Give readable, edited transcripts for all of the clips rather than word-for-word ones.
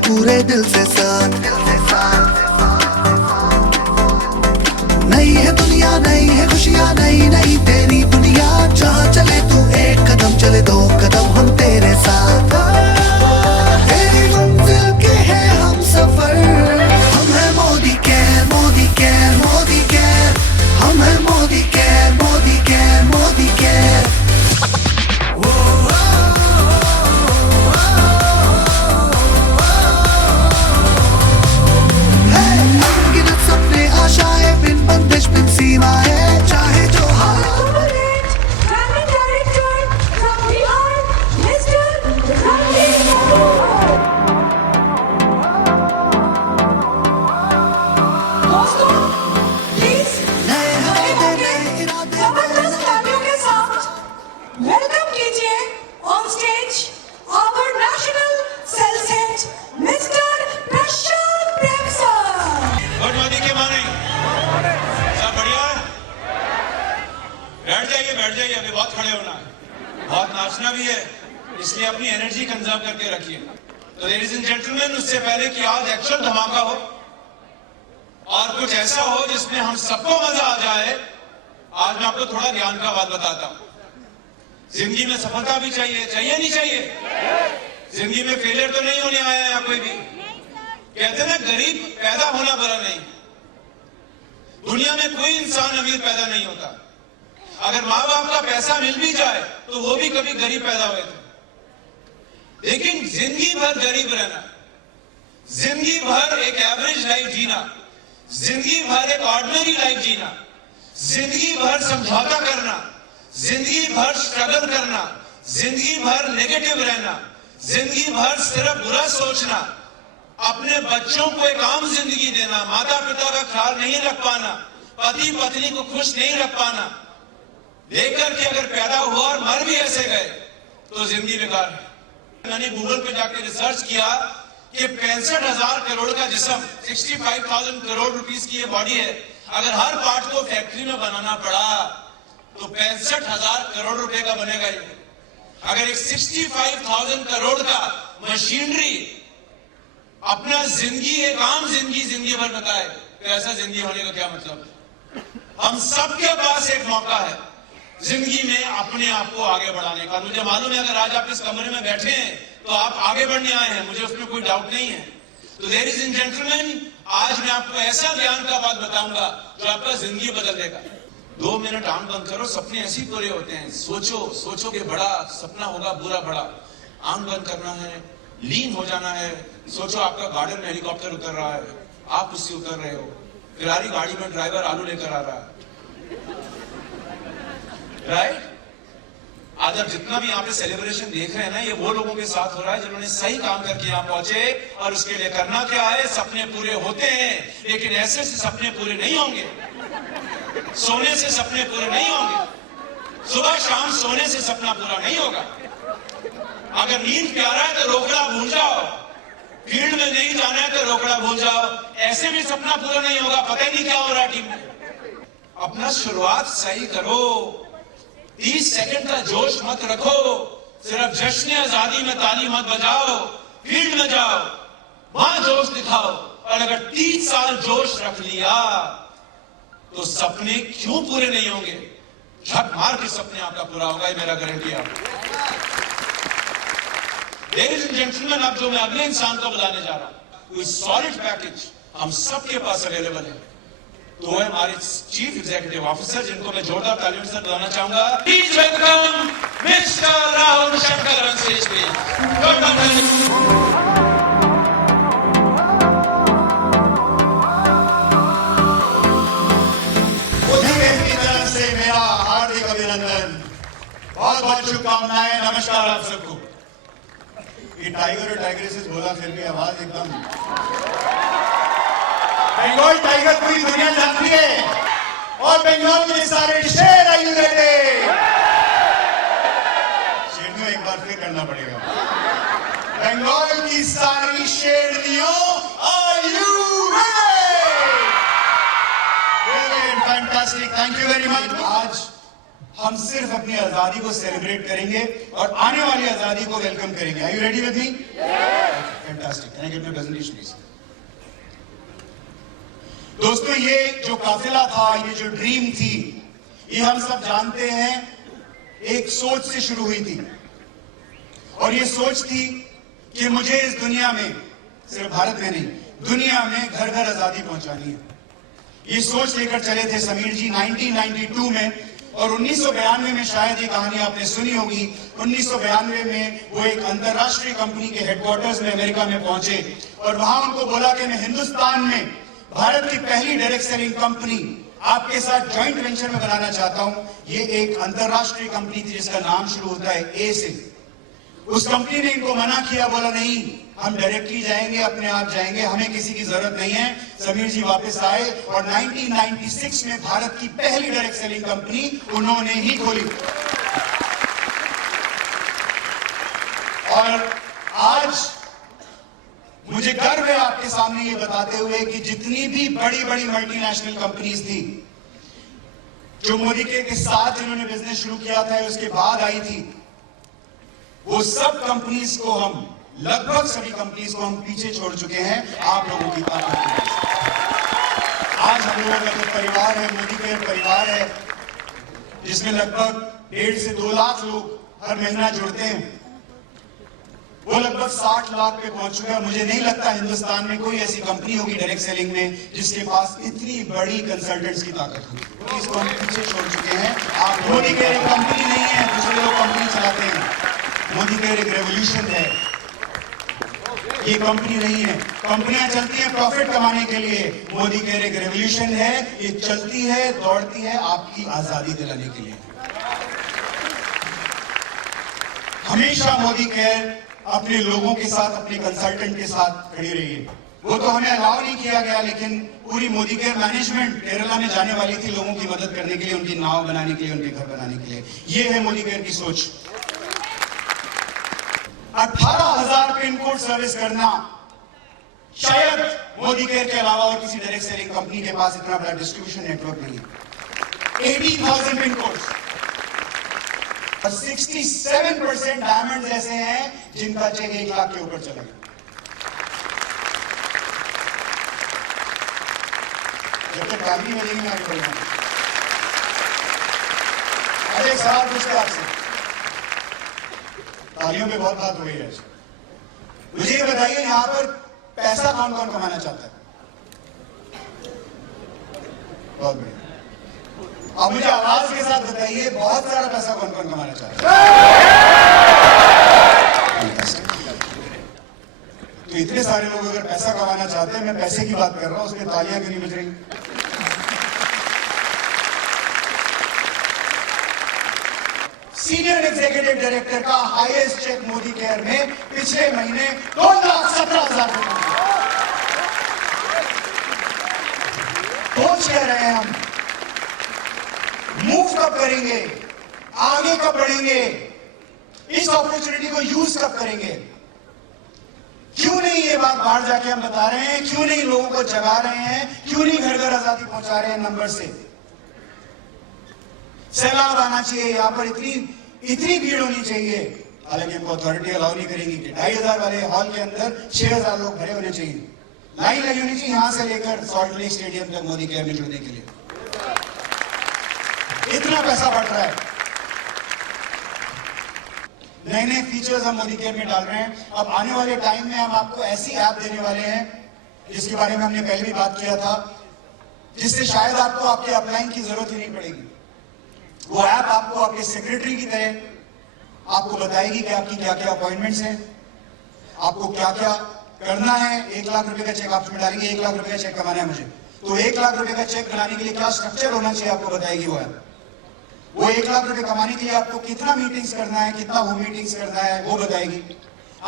पूरे दिल से साथ। नई है दुनिया, नई है खुशियाँ, नई नई तेरी दुनिया। जहाँ चले तू एक कदम चले, दो कदम हम तेरे साथ। तेरी मंजिल के हैं हम सफर। हम हैं Modi care, Modi care, Modi care. हम हैं Modi care, Modi care, Modi care. अनगिनत सपने, आशाएं, बिन बंदिश बिन सीमाएं। चाहे जो बैठ जाइए, अभी बहुत खड़े होना है, बहुत नाचना भी है, इसलिए अपनी एनर्जी कंजर्व करके रखिए। तो लेडीज एंड जेंटलमैन, उससे पहले कि आज एक्चुअल धमाका हो और कुछ ऐसा हो जिसमें हम सबको मजा आ जाए, आज मैं आपको थोड़ा ज्ञान का बात बताता हूं। जिंदगी में सफलता भी चाहिए, चाहिए नहीं चाहिए? जिंदगी में फेलियर तो नहीं होने आया या कोई भी? कहते ना, गरीब पैदा होना बुरा नहीं। दुनिया में कोई इंसान अमीर पैदा नहीं होता। अगर माँ बाप का पैसा मिल भी जाए तो वो भी कभी गरीब पैदा हुए थे। लेकिन जिंदगी भर गरीब रहना, जिंदगी भर एक एवरेज लाइफ जीना, जिंदगी भर एक ऑर्डिनरी लाइफ जीना, जिंदगी भर समझौता करना, जिंदगी भर स्ट्रगल करना, जिंदगी भर नेगेटिव रहना, जिंदगी भर सिर्फ बुरा सोचना, अपने बच्चों को एक आम जिंदगी देना, माता पिता का ख्याल नहीं रख पाना, पति पत्नी को खुश नहीं रख पाना, लेकर के अगर पैदा हुआ और मर भी ऐसे गए तो जिंदगी बेकार है। मैंने गूगल पे जाके रिसर्च किया कि 65,000 करोड़ का जिस्म, 65,000 करोड़ रुपीस की ये बॉडी है। अगर हर पार्ट को फैक्ट्री में बनाना पड़ा तो 65,000 करोड़ रुपए का बनेगा ये। अगर एक 65,000 करोड़ का मशीनरी अपना जिंदगी, एक आम जिंदगी भर बताए, तो ऐसा जिंदगी होने का क्या मतलब? हम सबके पास एक मौका है जिंदगी में अपने आप को आगे बढ़ाने का। मुझे मालूम है अगर आज आप इस कमरे में बैठे हैं तो आप आगे बढ़ने आए हैं, मुझे उसमें कोई डाउट नहीं है। तो लेडीज एंड जेंटलमैन, आज मैं आपको ऐसा ज्ञान का बात बताऊंगा जो आपका जिंदगी बदल देगा। 2 मिनट आंख बंद करो, सपने ऐसे ही पूरे होते हैं। सोचो कि बड़ा सपना होगा, बुरा बड़ा। आंख बंद करना है, लीन हो जाना है। सोचो आपका गार्डन में हेलीकॉप्टर उतर रहा है, आप उससे उतर रहे हो, फिरारी गाड़ी में ड्राइवर आलू लेकर आ रहा है, राइट? आज आप जितना भी यहाँ पे सेलिब्रेशन देख रहे हैं ना, ये वो लोगों के साथ हो रहा है जिन्होंने सही काम करके यहाँ पहुंचे। और उसके लिए करना क्या है? सपने पूरे होते हैं, लेकिन ऐसे से सपने पूरे नहीं होंगे, सोने से सपने पूरे नहीं होंगे, सुबह शाम सोने से सपना पूरा नहीं होगा। अगर नींद प्यारा है तो रोकड़ा भूल जाओ, फील्ड में नहीं जाना है तो रोकड़ा भूल जाओ, ऐसे भी सपना पूरा नहीं होगा। पता ही नहीं क्या हो रहा है टीम में। अपना शुरुआत सही करो, 30 सेकंड का जोश मत रखो, सिर्फ जश्न आजादी में ताली मत बजाओ, फील्ड में जाओ, वहां जोश दिखाओ। और अगर 30 साल जोश रख लिया तो सपने क्यों पूरे नहीं होंगे? झक मार के सपने आपका पूरा होगा, ये मेरा गारंटी है। लेडीज एंड जेंटलमैन, अब जो मैं अगले इंसान को बुलाने जा रहा हूं, वो सॉलिड पैकेज हम सबके पास अवेलेबल है। तो है हमारे चीफ एग्जीक्यूटिव ऑफिसर, जिनको मैं जोरदार तालियों से बुलाना चाहूंगा। Please welcome mister Rahul Shankar on stage please. मेरा हार्दिक अभिनंदन, बहुत बहुत शुभकामनाएं, नमस्कार आप सबको। ये टाइगर और टाइग्रेसेस बोला, फिर भी आवाज एकदम बंगाल टाइगर पूरी दुनिया जानती है। और बंगाल के सारे शेर, आर यू रेडी? शेर में एक बार फिर करना पड़ेगा। बंगाल की सारी शेरनियों, are you ready? Fantastic, thank you very much. आज हम सिर्फ अपनी आजादी को सेलिब्रेट करेंगे और आने वाली आजादी को वेलकम करेंगे। Are you ready with me? Fantastic. Can I get my presentation please? दोस्तों, ये जो काफिला था, ये जो ड्रीम थी, ये हम सब जानते हैं एक सोच से शुरू हुई थी। और ये सोच थी कि मुझे इस दुनिया में, सिर्फ भारत में नहीं, दुनिया में घर घर आजादी पहुंचानी है। ये सोच लेकर चले थे समीर जी 1992 में। और 1992 में, शायद ये कहानी आपने सुनी होगी, 1992 में वो एक अंतरराष्ट्रीय कंपनी के हेडक्वार्टर्स में अमेरिका में पहुंचे और वहां उनको बोला कि मैं हिंदुस्तान में भारत की पहली डायरेक्ट सेलिंग कंपनी आपके साथ जॉइंट वेंचर में बनाना चाहता हूं। ये एक अंतरराष्ट्रीय कंपनी थी जिसका नाम शुरू होता है ए से। उस कंपनी ने इनको मना किया, बोला नहीं, हम डायरेक्टली जाएंगे, अपने आप जाएंगे, हमें किसी की जरूरत नहीं है। समीर जी वापस आए और 1996 में भारत की पहली डायरेक्ट सेलिंग कंपनी उन्होंने ही खोली। और आज मुझे गर्व है आपके सामने ये बताते हुए कि जितनी भी बड़ी बड़ी मल्टीनेशनल कंपनीज थी जो मोदी के साथ इन्होंने बिजनेस शुरू किया था, उसके बाद आई थी, वो सब कंपनीज को हम, लगभग सभी कंपनीज को हम पीछे छोड़ चुके हैं आप लोगों की ताकत की वजह से। आज हम लोगों का जो परिवार है, मोदी केयर परिवार है, जिसमें लगभग 1.5 से 2 लाख लोग हर महीना जुड़ते हैं, वो लगभग 60 लाख पे पहुंच चुका है। मुझे नहीं लगता हिंदुस्तान में कोई ऐसी कंपनी होगी डायरेक्ट सेलिंग में जिसके पास इतनी बड़ी कंसल्टेंट्स की ताकत होगी। इसको हम पीछे छोड़ चुके हैं। आप, मोदी केयर एक कंपनी नहीं है, दूसरे लोग कंपनी चलाते हैं। मोदी केयर एक रेवोल्यूशन है, ये कंपनी नहीं है। कंपनियां चलती हैं प्रॉफिट कमाने के लिए, मोदी केयर एक रेवोल्यूशन है। ये चलती है, दौड़ती है आपकी आजादी दिलाने के लिए। हमेशा मोदी केयर अपने लोगों के साथ, अपने कंसल्टेंट के साथ खड़ी रही है। वो तो हमें अलाउ नहीं किया गया, लेकिन पूरी मोदी केयर मैनेजमेंट केरला में जाने वाली थी लोगों की मदद करने के लिए, उनकी नाव बनाने के लिए, उनके घर बनाने के लिए। ये है मोदी केयर की सोच। 18,000 पिन कोड सर्विस करना, शायद मोदी केयर के अलावा और किसी डायरेक्ट सेलिंग कंपनी के पास इतना बड़ा डिस्ट्रीब्यूशन नेटवर्क नहीं है। 80,000 पिन कोड और 67% डायमंड ऐसे हैं जिनका चेक 1 लाख के ऊपर चला गया। जब तक ताली बजेगी मैं आगे बढ़ूंगा। अब एक सवाल पूछते आपसे, तालियों पे बहुत बात हो गई है। मुझे ये बताइए, यहां पर पैसा कौन कौन कमाना चाहता है? बहुत बढ़िया। अब मुझे आवाज के साथ बताइए, बहुत सारा पैसा कौन कौन कमाना चाहता है? तो इतने सारे लोग अगर पैसा कमाना चाहते हैं, मैं पैसे की बात कर रहा हूं, उस पर तालियां क्यों नहीं बज रही? सीनियर एग्जीक्यूटिव डायरेक्टर का हाईएस्ट चेक मोदी केयर में पिछले महीने 2,17,000 रुपए। सोच क्या रहे हैं हम? मूव कब करेंगे, आगे कब बढ़ेंगे, इस अपॉर्चुनिटी को यूज कब करेंगे? क्यों नहीं ये बात बाहर जाके हम बता रहे हैं? क्यों नहीं लोगों को जगा रहे हैं? क्यों नहीं घर घर आजादी पहुंचा रहे हैं नंबर से? सैलाब आना चाहिए, यहां पर इतनी भीड़ होनी चाहिए। हालांकि हमको अथॉरिटी अलाउ नहीं करेंगी कि 2,500 वाले हॉल के अंदर 6,000 लोग खड़े होने चाहिए। लाइन लगी होनी चाहिए यहां से लेकर सॉल्ट लेक स्टेडियम तक मोदी केयर में जुड़ने के लिए। इतना पैसा बढ़ रहा है। नए नए फीचर्स हम मोदी केयर में डाल रहे हैं। अब आने वाले टाइम में हम आपको ऐसी ऐप देने वाले हैं जिसके बारे में हमने पहले भी बात किया था, जिससे शायद आपको आपके अपलाइन की जरूरत ही नहीं पड़ेगी। वो ऐप आपको आपके सेक्रेटरी की तरह आपको बताएगी कि आपकी क्या क्या अपॉइंटमेंट्स हैं, आपको क्या क्या करना है। 1 लाख रुपए का चेक आप उसमें डालेंगे, 1 लाख रुपए का चेक कमाना है मुझे, तो 1 लाख रुपए का चेक बनाने के लिए क्या स्ट्रक्चर होना चाहिए आपको बताएगी वो ऐप। वो 1 लाख रुपए कमाने के लिए आपको कितना मीटिंग्स करना है, कितना होम मीटिंग्स करना है, वो बताएगी।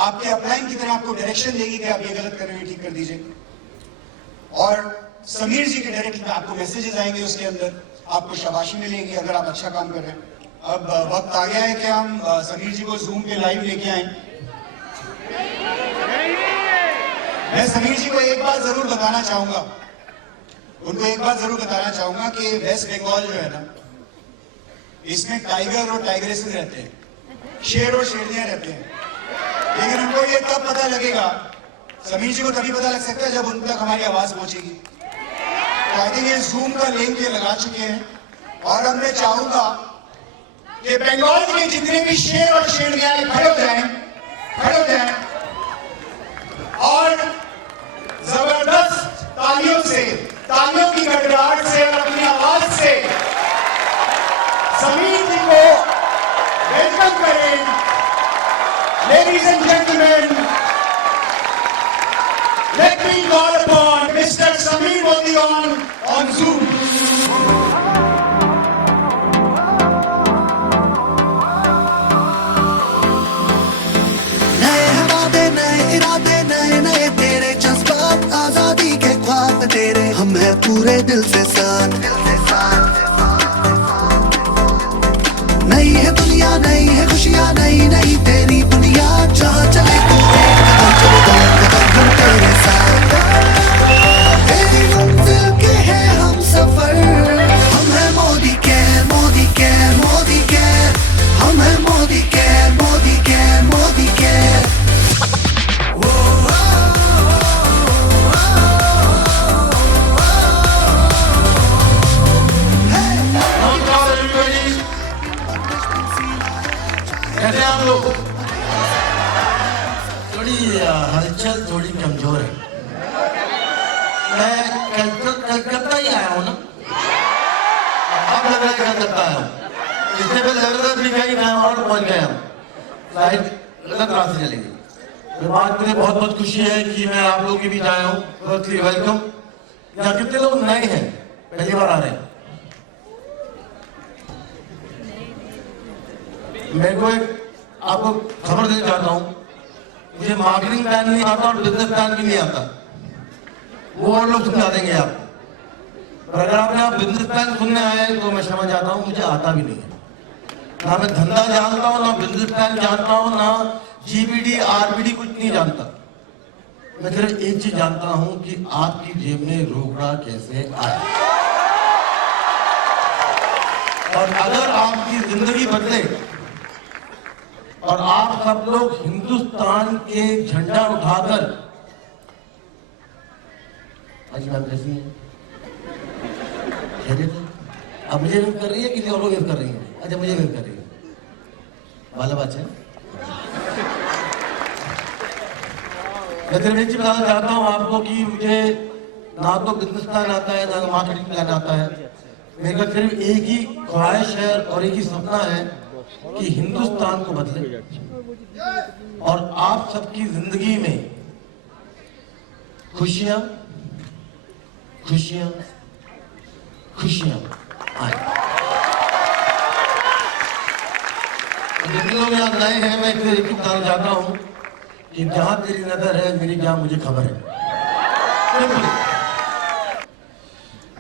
आपके अपलाइन की तरह आपको डायरेक्शन देगी कि आप ये गलत कर रहे हैं, ठीक कर दीजिए। और समीर जी के डायरेक्ट में आपको मैसेजेस आएंगे, उसके अंदर आपको शाबाशी मिलेगी अगर आप अच्छा काम कर रहे हैं। अब वक्त आ गया है कि हम समीर जी को जूम पे लाइव लेके आए। मैं समीर जी को एक बात जरूर बताना चाहूंगा, उनको एक बात जरूर बताना चाहूंगा कि वेस्ट बंगाल जो है ना, इसमें टाइगर और टाइगरेसेस रहते हैं, शेर और शेरनियां रहते हैं, लेकिन उनको ये तब पता लगेगा, समीर जी को तभी पता लग सकता है जब उन तक हमारी आवाज पहुंचेगी। तो आई थिंक ये जूम का लिंक ये लगा चुके हैं, और अब मैं चाहूंगा कि बंगाल के जितने भी शेर और शेरनियां खड़े हो जाएं और जबरदस्त तालियों की गड़गड़ाहट से और अपनी आवाज से समीर जी को वेलकम करें। Ladies and gentleman, let me call upon Mr. Sameer Modi on Zoom. नए वादे नए इरादे नए नए तेरे जज्बात आजादी के ख्वाब तेरे हम हैं पूरे दिल से साथ नई है दुनिया नई है खुशियाँ नई नई तेरी बुनियाद जहाँ चले तू एक कदम चले दो कदम हम तेरे साथ तेरी मंजिल के हैं हम सफर हम हैं मोदी के मोदी के मोदी के हम हैं मोदी के मोदी के मोदी के कैसे आप लोग? थोड़ी हलचल थोड़ी कमजोर है। मैं कलकत्ता ही आया हूँ ना, अब लग रहा है कलकत्ता आया हूँ। इससे पहले लग रहा था कि मैं और पहुँच गया हूँ, फ्लाइट गलत रास्ते चलेगी। ये बात मुझे बहुत बहुत खुशी है कि मैं आप लोगों के बीच आया हूँ। Firstly welcome. यहाँ कितने लोग नए हैं, पहली बार आ रहे हैं? मैं को एक आपको खबर देना चाहता हूँ, मुझे मार्केटिंग प्लान नहीं आता और बिजनेस प्लान भी नहीं आता, वो और लोग समझा देंगे आपको। और अगर आपने आप बिजनेस प्लान सुनने आए तो मैं समझ जाता हूँ, मुझे आता भी नहीं है। ना मैं धंधा जानता हूँ, ना बिजनेस प्लान जानता हूँ, ना जीबीडी आरबीडी कुछ नहीं जानता। मैं सिर्फ एक चीज जानता हूँ कि आपकी जेब में रोकड़ा कैसे आए, और अगर आपकी जिंदगी बदले और आप सब लोग हिंदुस्तान के झंडा उठाकर, आज मैम कैसी है? अब मुझे वेट कर रही है, किसी और को वेट कर रही है? अच्छा मुझे वेट कर रही है, वाला बात है। मैं सिर्फ एक चीज बताना चाहता हूँ आपको कि मुझे ना तो बिजनेस प्लान आता है, ना मार्केटिंग प्लान आता है। मेरा सिर्फ एक ही ख्वाहिश है और एक ही सपना है कि हिंदुस्तान को बदले और आप सबकी जिंदगी में खुशियां खुशियां खुशियां आए। जितने लोग यहाँ नए हैं, मैं एक चीज बताना चाहता हूँ कि जहां तेरी नजर है मेरी क्या मुझे खबर है।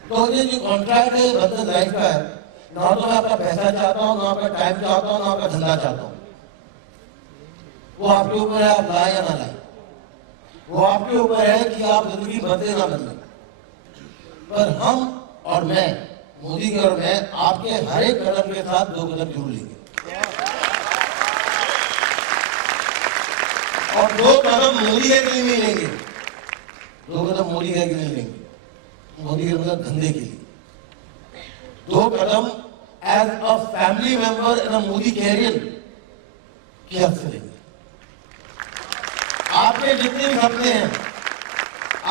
तो ये जो कॉन्ट्रैक्ट है बिजनेस लाइफ का है, ना तो मैं आपका पैसा चाहता हूँ, ना आपका टाइम चाहता हूँ, ना आपका धंधा चाहता हूँ। वो आपके ऊपर है, आप लाए या ना लाए। वो आपके ऊपर है कि आप जिंदगी बदले ना बदले। पर हम और मैं, मोदी जी और मैं, आपके हर एक कदम के साथ 2 कदम जरूर लेंगे, और 2 कदम मोदी के लिए नहीं लेंगे, 2 कदम मोदी के लिए नहीं लेंगे, मोदी के मतलब धंधे के लिए। 2 कदम as a family member in a Modi career की हद से लेंगे। आपके जितने भी सपने हैं,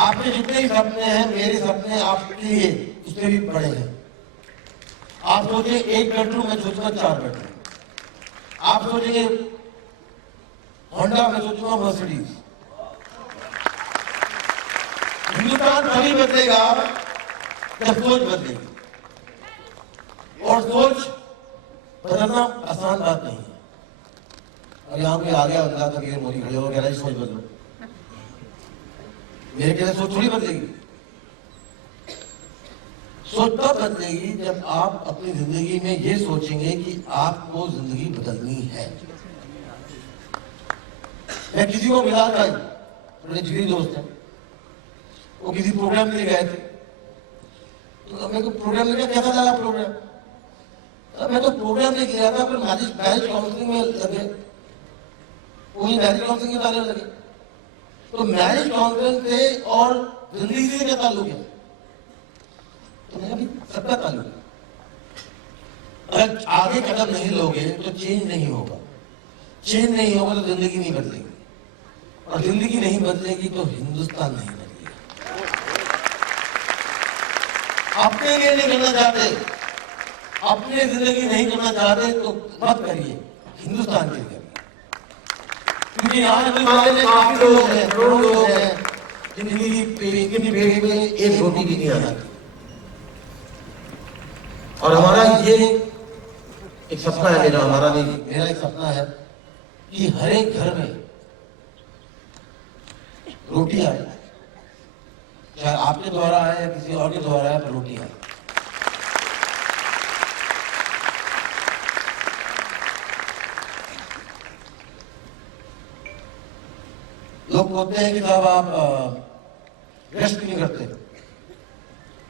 आपके जितने भी सपने हैं, मेरे सपने आपके लिए उससे भी बड़े हैं। आप सोचिए 1 बेडरूम, मैं सोचूंगा 4 बेडरूम। आप सोचिए होंडा, मैं सोचूंगा मर्सिडीज। हिंदुस्तान तभी बदलेगा जब सोच बदलेगी, और सोच बदलना आसान बात नहीं है। और यहाँ पे आ गया बंदा था, मोदी खड़े हो गया, सोच बदलो। मेरे कहने सोच थोड़ी बदलेगी। सोच तब बदलेगी जब आप अपनी जिंदगी में ये सोचेंगे कि आपको जिंदगी बदलनी है। मैं किसी को मिला था, मेरे जिगरी दोस्त हैं, वो किसी प्रोग्राम के लिए गए थे। तो मेरे को प्रोग्राम में कैसा लगा प्रोग्राम? मैं तो प्रोग्राम लेके गया था, फिर मैरिज काउंसलिंग में लगे, वही मैरिज काउंसलिंग के बारे में लगे। तो मैरिज काउंसलिंग से और जिंदगी से क्या ताल्लुक है? तो मेरा भी सबका ताल्लुक है। अगर आगे कदम नहीं लोगे तो चेंज नहीं होगा, चेंज नहीं होगा तो जिंदगी नहीं बदलेगी, और जिंदगी नहीं बदलेगी तो हिंदुस्तान नहीं बदलेगा। अपने लिए नहीं करना चाहते, अपने जिंदगी नहीं करना चाहते तो मत करिए, हिंदुस्तान के लिए करिए। क्योंकि यहाँ हिंदुस्तान में काफी लोग हैं, करोड़ों लोग हैं जिनकी पेट में एक रोटी भी नहीं आती। और हमारा ये एक सपना है, मेरा एक सपना है कि हर एक घर में रोटी आए, चाहे आपके द्वारा आए या किसी और के द्वारा आए, पर रोटी आए। लोग बोलते हैं कि साहब आप रेस्ट नहीं करते,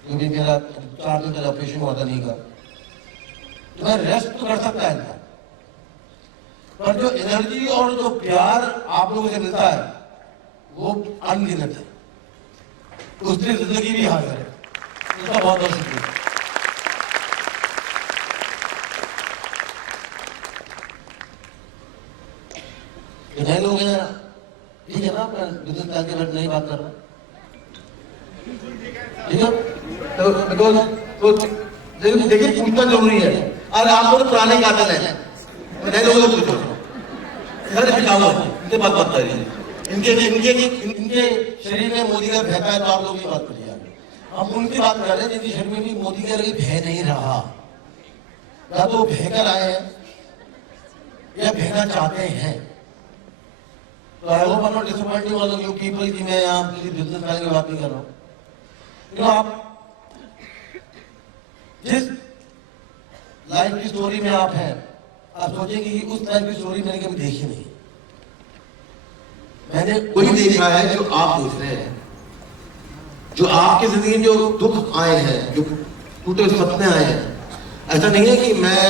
क्योंकि मेरा 4 दिन का ऑपरेशन हुआ था नहीं का, तो मैं रेस्ट तो कर सकता है, पर जो एनर्जी और जो प्यार आप लोगों से मिलता है वो अनगिनत है। उसकी जिंदगी भी हाजिर है, उसका बहुत बहुत शुक्रिया। नए लोग हैं, ठीक है ना, मैं बिजनेस प्लान के बारे में नहीं बात कर रहा, ठीक है? तो देखिए पूछना जरूरी है। और आप लोग पुराने काबिल हैं, नए लोगों को पूछो, इनके बात बात करिए। इनके शरीर में मोदी का भय है, तो आप लोग की बात करिए। हम उनकी बात कर रहे हैं जिनके शरीर में भी मोदी का भय नहीं रहा, या तो भय कर आए हैं या भयना चाहते हैं। तो I hope I am not disappointing all of you people कि मैं यहाँ किसी बिजनेस मैन की बात नहीं कर रहा हूँ। आप जिस लाइफ की स्टोरी में आप हैं, आप सोचेंगे कि उस लाइफ की स्टोरी मैंने कभी देखी नहीं। मैंने वही देखा है जो आप देख रहे हैं, जो आपकी जिंदगी में जो दुख आए हैं, जो टूटे सपने आए हैं। ऐसा नहीं है कि मैं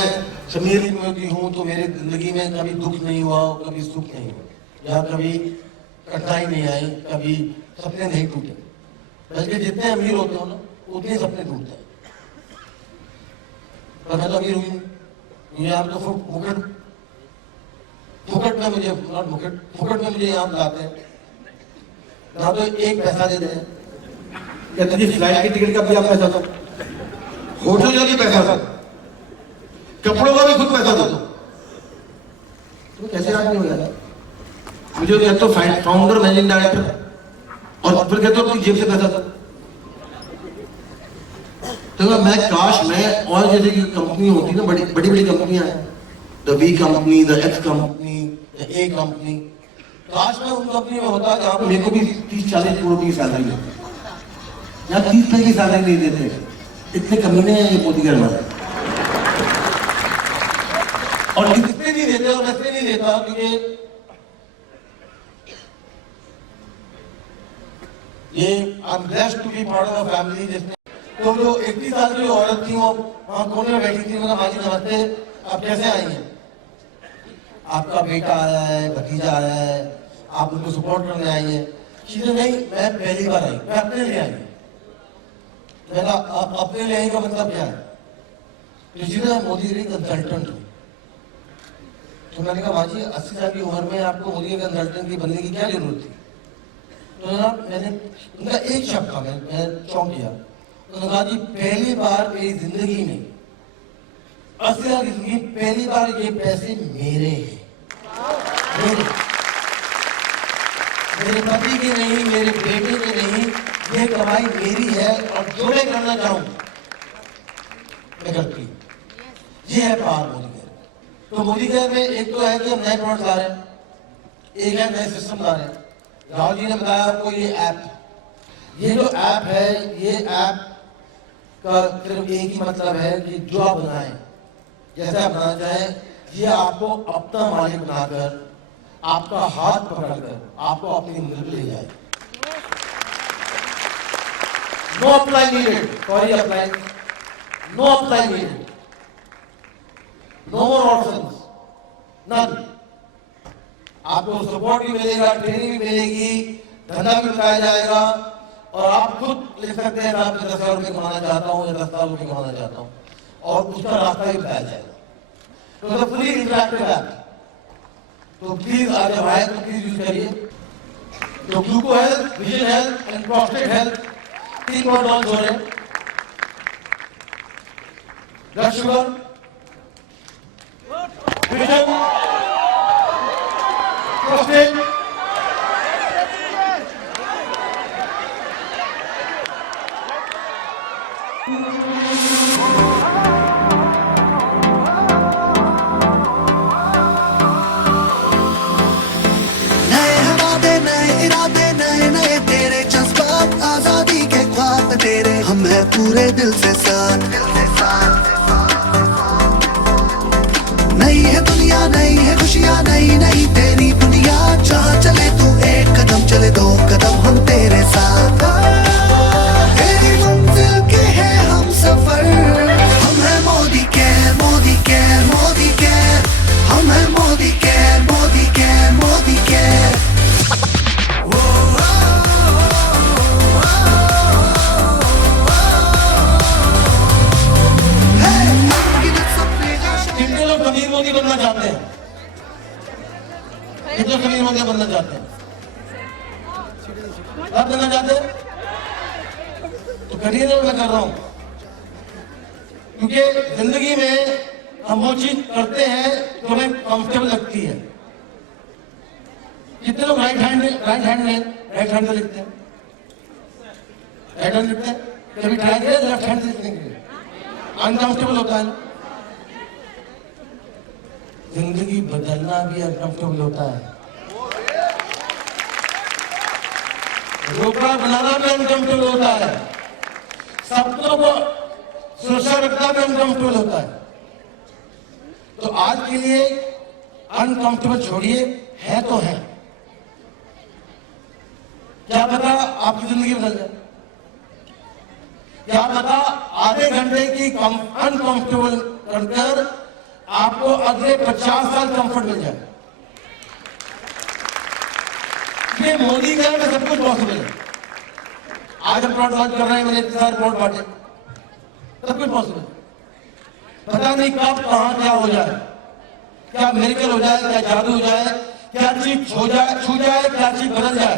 समीर मोदी हूं तो मेरी जिंदगी में कभी दुख नहीं हुआ, कभी सुख नहीं हुआ, या कभी कठिनाई नहीं आई, कभी सपने नहीं टूटे। बल्कि जितने अमीर होते हो ना, उतने सपने टूटते हैं। पर मैं तो अमीर हूँ, मुझे आप तो फुकट में मुझे नॉट फुकट में मुझे यहाँ लाते हैं, ना तो एक पैसा देते हैं। क्या तुझे फ्लाइट की टिकट का भी आप पैसा दो, होटल का भी पैसा दो, कपड़ों का भी खुद पैसा दो, तो कैसे आदमी हो जाएगा? मुझे कहते तो फाउंडर मैनेजिंग डायरेक्टर, और फिर कहते हो अपनी जेब से पैसा दो। तो मैं काश मैं और जैसे की कंपनी होती ना, बड़ी बड़ी कंपनियां हैं, the B company, the X company, the A company, काश मैं उन कंपनी में होता जहाँ पे मेरे को भी 30-40 करोड़ की सैलरी मिलती। यहाँ 30 लाख की सैलरी नहीं देते, इतने कमीने हैं ये मोदी गवर्नमेंट। और इसलिए नहीं देते, और इसलिए नहीं देता क्योंकि ये I am blessed to be part of a family जिसमें तो जो 31 साल की औरत थी वो वहां कोने में बैठी थी। मैंने माजी नमस्ते, आप कैसे आई हैं? आपका बेटा आया है, भतीजा आया है, आप उनको सपोर्ट करने आई है। चीजें नहीं, मैं पहली बार आई, मैं अपने लिए आई। मैंने आप अपने लिए आई का मतलब क्या है? तो सीधा मोदी जी कंसल्टेंट हुई। तो मैंने कहा माजी 80 साल की उम्र में आपको मोदी के कंसल्टेंट की बनने की क्या जरूरत थी? तो जनाब मैंने उनका एक शब्द था, मैं चौंक गया। उन्होंने कहा जी पहली बार मेरी जिंदगी में 80 साल की जिंदगी पहली बार ये पैसे मेरे हैं, मेरे पति के नहीं, मेरे बेटे के नहीं, ये कमाई मेरी है और जो मैं करना चाहूं मैं करती हूं। ये है पावर मोदी के। तो मोदी के में एक तो है कि हम नए प्रोडक्ट ला रहे हैं, एक है नए सिस्टम ला रहे हैं। राहुल जी ने बताया आपको ये ऐप, ये जो ऐप है, ये ऐप का सिर्फ एक ही मतलब है कि जो आप बनाएं, जैसे आप बनाना चाहें, ये आपको अपना मालिक बनाकर, आपका हाथ पकड़कर आपको अपनी मंजिल पे ले जाए। No apply needed, sorry apply, no apply needed. No more options, none. आपको सपोर्ट भी मिलेगा, ट्रेनिंग भी मिलेगी, धंधा भी बताया जाएगा और आप खुद लिख सकते हैं मैं 10,000 रुपये कमाना चाहता हूँ या 10,000 रुपये कमाना चाहता हूँ और उसका रास्ता भी बताया जाएगा। तो फुली इंटरैक्टिव ऐप, तो प्लीज आज जब आए तो प्लीज यूज करिए। तो ग्लूको health, vision health and prostate health 3 bar launch हो रहे हैं। ब्लड शुगर, विजन, प्रोस्टेट, नए वादे नए इरादे नए नए तेरे जज्बात आजादी के ख्वाब तेरे हम हैं पूरे दिल से साथ नई है दुनिया नई है खुशियाँ नई नई तेरी बुनियाद जहाँ चले तू एक कदम चले 2 कदम हम तेरे साथ तेरी मंजिल के हैं हम सफर हम हैं मोदी के मोदी के मोदी के हम हैं मोदी के मोदी के मोदी के कितने लोग कबीर मोदी बनना चाहते हैं? कितने कबीर मोदी बनना चाहते हैं? आप बनना चाहते हैं? तो करिए ना, मैं कर रहा हूं। क्योंकि जिंदगी में हम वो चीज करते हैं जो हमें कंफर्टेबल लगती है। कितने लोग राइट हैंड से लिखते हैं? राइट हैंड लिखते हैं? कभी ट्राई किया लेफ्ट हैंड से लिखने के लिए? अनकंफर्टेबल होता है ना। जिंदगी बदलना भी अनकंफर्टेबल होता है, रोकड़ा बनाना भी अनकंफर्टेबल होता है, सपनों को सुरक्षा रखना भी अनकंफर्टेबल होता है। तो आज के लिए अनकंफर्टेबल छोड़िए, है तो है। क्या पता आपकी जिंदगी बदल जाए, क्या पता आधे घंटे की अनकंफर्टेबल करकर आपको अगले 50 साल कंफर्ट मिल जाए। ये मोदी का है, सब कुछ पॉसिबल है। आज हम प्लॉट लॉन्च कर रहे हैं, मैंने इतने सारे प्लॉट बांटे, सब कुछ पॉसिबल है। पता नहीं कब कहां क्या हो जाए, क्या मिरेकल हो जाए, क्या जादू हो जाए, क्या चीज हो जाए, छू जाए, क्या चीज बदल जाए।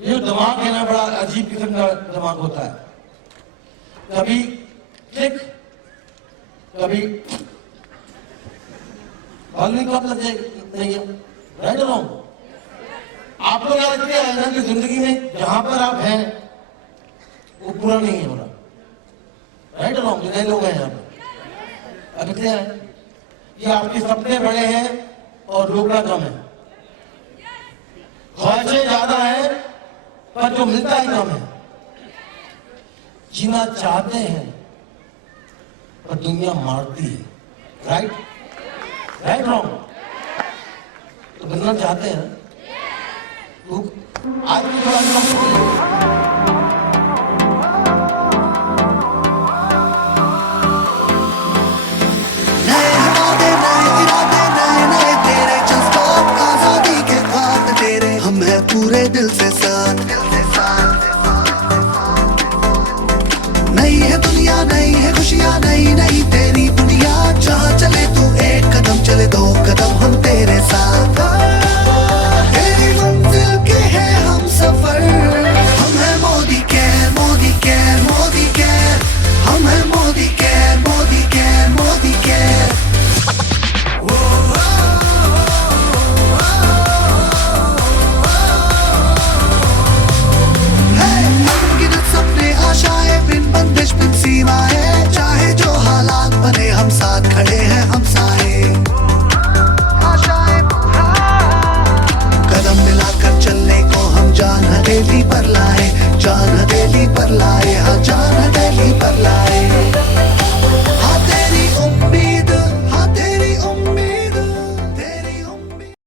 ये जो दिमाग है ना, बड़ा अजीब किस्म का दिमाग होता है। कभी क्लिक, कभी कब लग जाएगी, नहीं है। राइट और रॉन्ग? आपको क्या लगता है ना कि जिंदगी में जहां पर आप हैं वो पूरा नहीं हो रहा? राइट और रॉन्ग? नए लोग हैं यहाँ पर, अब कितने हैं? ये आपके सपने बड़े हैं और रोकड़ा कम है, ख्वाहिशें ज्यादा है पर जो मिलता ही कम है। जीना चाहते हैं पर दुनिया मारती है। राइट? Right wrong? तो बनना चाहते हैं तो आज भी थोड़ा नए वादे नए इरादे नए नए तेरे जज्बात आजादी के ख्वाब तेरे हम हैं पूरे दिल से